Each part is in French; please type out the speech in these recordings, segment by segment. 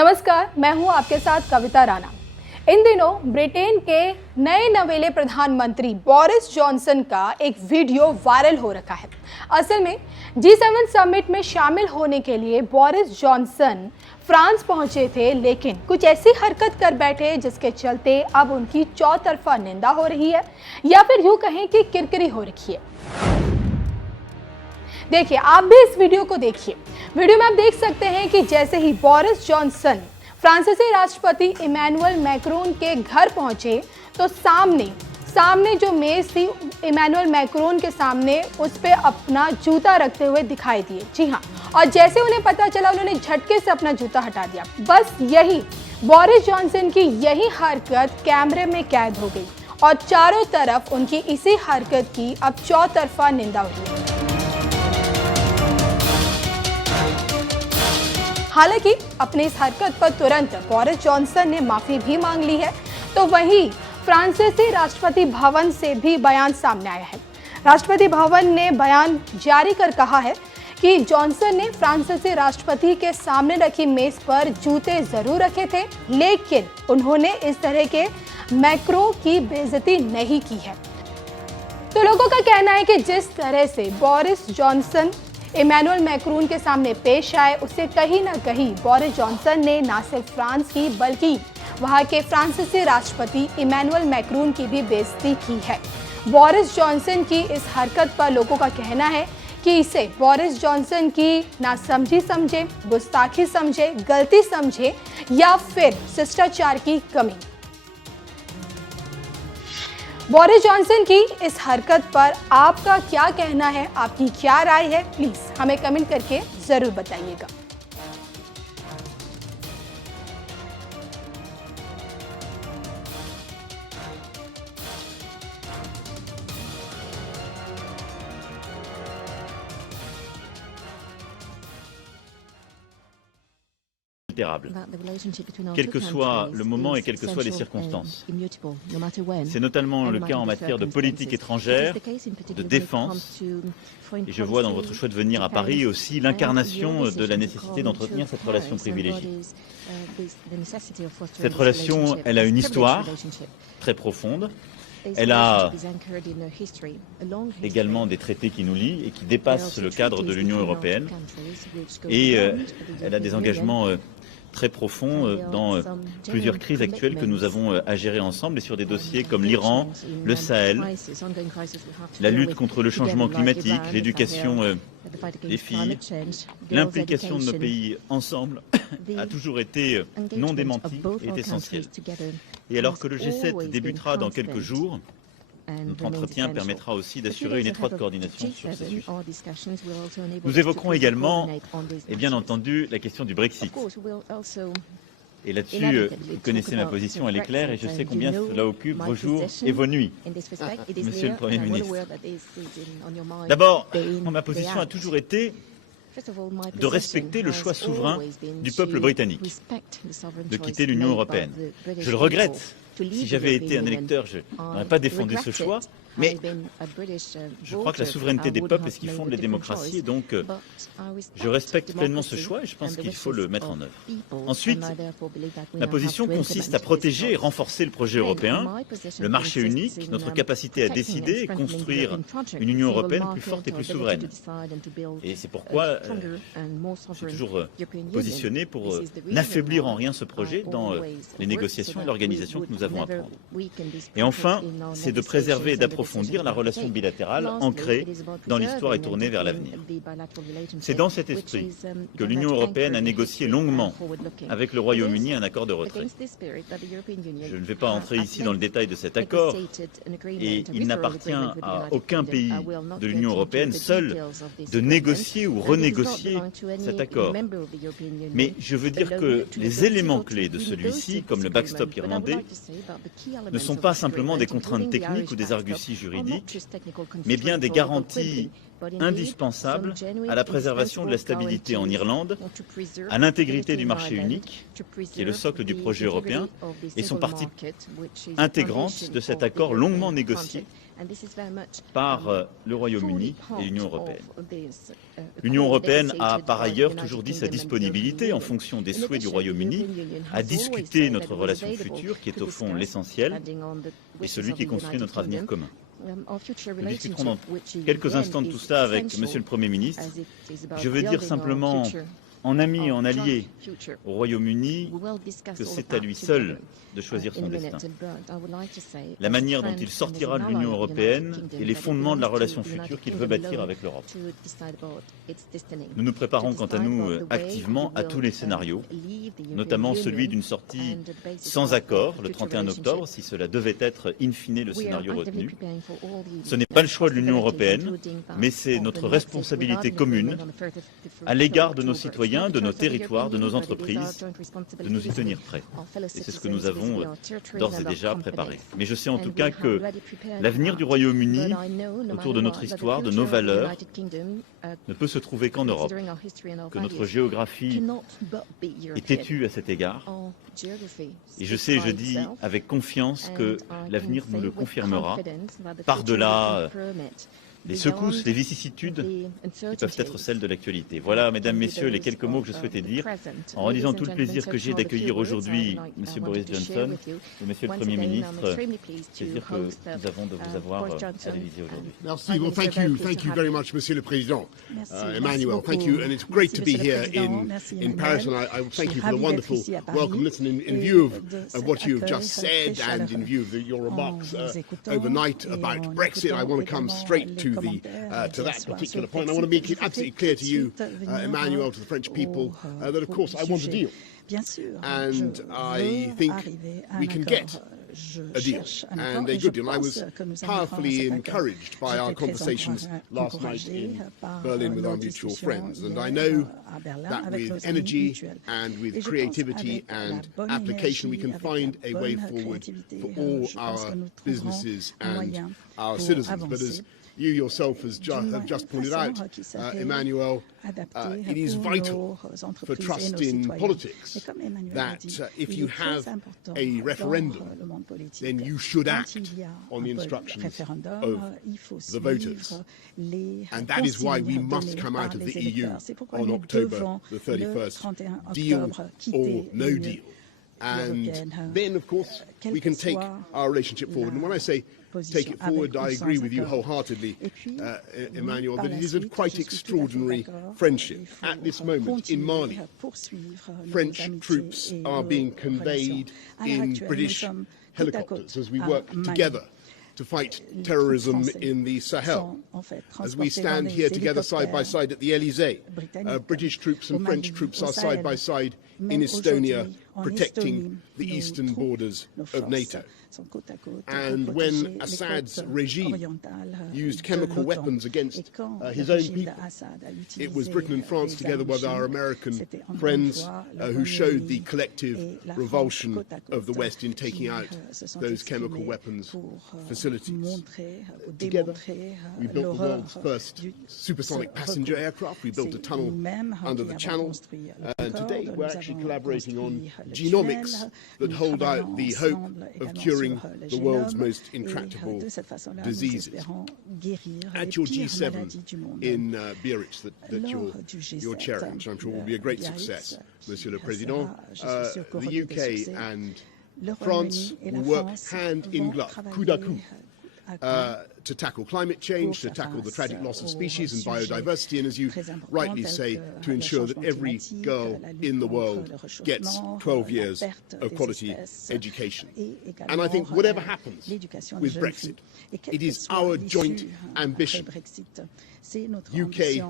नमस्कार, मैं हूं आपके साथ कविता राणा। इन दिनों ब्रिटेन के नए नवेले प्रधानमंत्री बोरिस जॉनसन का एक वीडियो वायरल हो रखा है। असल में G7 समिट में शामिल होने के लिए बोरिस जॉनसन फ्रांस पहुंचे थे, लेकिन कुछ ऐसी हरकत कर बैठे जिसके चलते अब उनकी चौतरफा निंदा हो रही है, या फिर यूं कहें कि किरकिरी हो रखी है। देखिए, आप भी इस वीडियो को देखिए। वीडियो में आप देख सकते हैं कि जैसे ही बोरिस जॉनसन फ्रांसीसी राष्ट्रपति इमैनुअल मैक्रोन के घर पहुंचे तो सामने जो मेज थी इमैनुअल मैक्रोन के सामने, उस पे अपना जूता रखते हुए दिखाई दिए। जी हाँ, और जैसे उन्हें पता चला उन्होंने झटके से अपना जूता हटा दिया। बस यही बोरिस जॉनसन की यही हरकत कैमरे में कैद हो गई और चारों तरफ उनकी इसी हरकत की अब चौतरफा निंदा हुई है। हालांकि अपनी इस हरकत पर तुरंत बोरिस जॉनसन ने माफी भी मांग ली है, तो वहीं फ्रांसीसी राष्ट्रपति भवन से भी बयान सामने आया है। राष्ट्रपति भवन ने बयान जारी कर कहा है कि जॉनसन ने फ्रांसीसी राष्ट्रपति के सामने रखी मेज पर जूते जरूर रखे थे, लेकिन उन्होंने इस तरह के मैक्रों की बेइज्जती नहीं की है। तो लोगों का कहना है कि जिस तरह से बोरिस जॉनसन इमैनुअल मैक्रोन के सामने पेश आए, उससे कहीं ना कहीं बोरिस जॉनसन ने न सिर्फ फ्रांस की बल्कि वहां के फ्रांसीसी राष्ट्रपति इमैनुअल मैक्रोन की भी बेइज्जती की है। बोरिस जॉनसन की इस हरकत पर लोगों का कहना है कि इसे बोरिस जॉनसन की नासमझी समझे, गुस्ताखी समझे, गलती समझे या फिर शिष्टाचार की कमी। बोरिस जॉनसन की इस हरकत पर आपका क्या कहना है, आपकी क्या राय है, प्लीज हमें कमेंट करके जरूर बताइएगा। Quel que soit le moment et quelles que soient les circonstances. C'est notamment le cas en matière de politique étrangère, de défense, et je vois dans votre choix de venir à Paris aussi l'incarnation de la nécessité d'entretenir cette relation privilégiée. Cette relation, elle a une histoire très profonde. Elle a également des traités qui nous lient et qui dépassent le cadre de l'Union européenne. Et elle a des engagements très profonds dans plusieurs crises actuelles que nous avons à gérer ensemble et sur des dossiers comme l'Iran, le Sahel, la lutte contre le changement climatique, l'éducation des filles. L'implication de nos pays ensemble a toujours été non démentie et est essentielle. Et alors que le G7 débutera dans quelques jours, notre entretien permettra aussi d'assurer une étroite coordination sur ces sujets. Nous évoquerons également, et bien entendu, la question du Brexit. Et là-dessus, vous connaissez ma position, elle est claire, et je sais combien cela occupe vos jours et vos nuits, Monsieur le Premier ministre. D'abord, ma position a toujours été de respecter le choix souverain du peuple britannique, de quitter l'Union européenne. Je le regrette. Si j'avais été un électeur, je n'aurais pas défendu ce choix, mais je crois que la souveraineté des peuples est ce qui fonde les démocraties, et donc je respecte pleinement ce choix et je pense qu'il faut le mettre en œuvre. Ensuite, ma position consiste à protéger et renforcer le projet européen, le marché unique, notre capacité à décider et construire une Union européenne plus forte et plus souveraine. Et c'est pourquoi je suis toujours positionné pour n'affaiblir en rien ce projet dans les négociations et l'organisation que nous avons à prendre. Et enfin, c'est de préserver et d'approfondir la relation bilatérale ancrée dans l'histoire et tournée vers l'avenir. C'est dans cet esprit que l'Union européenne a négocié longuement avec le Royaume-Uni un accord de retrait. Je ne vais pas entrer ici dans le détail de cet accord, et il n'appartient à aucun pays de l'Union européenne seul de négocier ou renégocier cet accord. Mais je veux dire que les éléments clés de celui-ci, comme le backstop irlandais, ne sont pas simplement des contraintes techniques ou des arguties juridiques, mais bien des garanties indispensable à la préservation de la stabilité en Irlande, à l'intégrité du marché unique, qui est le socle du projet européen, et sont partie intégrante de cet accord longuement négocié par le Royaume-Uni et l'Union européenne. L'Union européenne a par ailleurs toujours dit sa disponibilité, en fonction des souhaits du Royaume-Uni, à discuter notre relation future, qui est au fond l'essentiel, et celui qui construit notre avenir commun. Nous discuterons dans quelques instants de tout cela avec Monsieur le Premier ministre. Je veux dire simplement, en ami et en allié au Royaume-Uni, que c'est à lui seul de choisir son destin. La manière dont il sortira de l'Union européenne et les fondements de la relation future qu'il veut bâtir avec l'Europe. Nous nous préparons quant à nous activement à tous les scénarios, notamment celui d'une sortie sans accord le 31 octobre, si cela devait être in fine le scénario retenu. Ce n'est pas le choix de l'Union européenne, mais c'est notre responsabilité commune à l'égard de nos citoyens, de nos territoires, de nos entreprises, de nous y tenir prêts. Et c'est ce que nous avons d'ores et déjà préparé. Mais je sais en tout cas que l'avenir du Royaume-Uni, autour de notre histoire, de nos valeurs, ne peut se trouver qu'en Europe, que notre géographie est têtue à cet égard. Et je sais, je dis avec confiance que l'avenir nous le confirmera, par-delà les secousses, les vicissitudes qui peuvent être celles de l'actualité. Voilà, mesdames, messieurs, les quelques mots que je souhaitais dire, en redisant tout le plaisir que j'ai d'accueillir aujourd'hui M. Boris Johnson et M. le Premier ministre. Plaisir que nous avons de vous avoir à l'Élysée aujourd'hui. Merci. Well, thank you very much, Monsieur le Président. Emmanuel, thank you, and it's great to be here in Paris, and I thank you for the wonderful welcome. Listen, in view of what you've just said, and in view of your remarks overnight about Brexit, I want to come straight to that particular point. I want to make it absolutely clear to you, Emmanuel, to the French people, that of course I want a deal. And I think we can get a deal, and a good deal. I was powerfully encouraged by our conversations last night in Berlin with our mutual friends, and I know that with energy and with creativity and application we can find a way forward for all our businesses and our citizens. But as you yourself have just pointed out, Emmanuel, it is vital for trust in politics that if you have a referendum, then you should act on the instructions of the voters. And that is why we must come out of the EU on October the 31st, deal or no deal. And then, of course, we can take our relationship forward. And when I say take it forward, I agree with you wholeheartedly, Emmanuel, that it is a quite extraordinary friendship. At this moment in Mali, French troops are being conveyed in British helicopters as we work together to fight terrorism in the Sahel. As we stand here together side by side at the Elysee, British troops and French troops are side by side in Estonia, protecting the eastern borders of NATO. And when Assad's regime used chemical weapons against his own people, it was Britain and France together with our American friends who showed the collective revulsion of the West in taking out those chemical weapons facilities. Together, we built the world's first supersonic passenger aircraft. We built a tunnel under the Channel. And today, we're actually collaborating on genomics that hold out the hope of curing the world's most intractable diseases. At your G7 in Biarritz that you're chairing, which I'm sure will be a great success, Monsieur le Président, the UK and France will work hand in glove, coude à coude, to tackle climate change, to tackle the tragic loss of species and biodiversity, and as you rightly say, to ensure that every girl in the world gets 12 years of quality education. And I think whatever happens with Brexit, it is our joint ambition, UK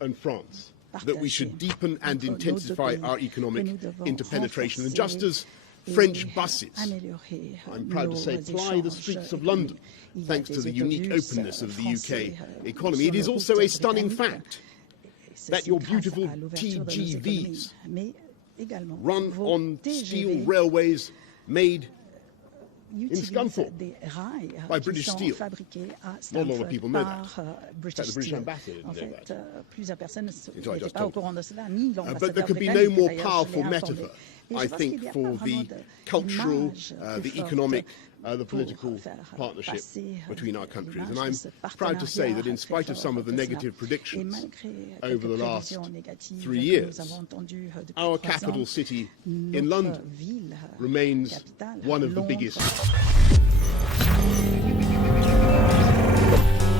and France, that we should deepen and intensify our economic interpenetration. And just as French buses, I'm proud to say, ply the streets of London, thanks to the unique openness of the UK economy. It is also a stunning fact that your beautiful TGVs run on steel railways made in Scunthorpe by British Steel. Not a lot of people know that. In fact, the British ambassador didn't know that. But there could be no more powerful metaphor, I think, for the cultural, the economic the political partnership between our countries. And I'm proud to say that in spite of some of the negative predictions over the last 3 years, our capital city in London remains one of the biggest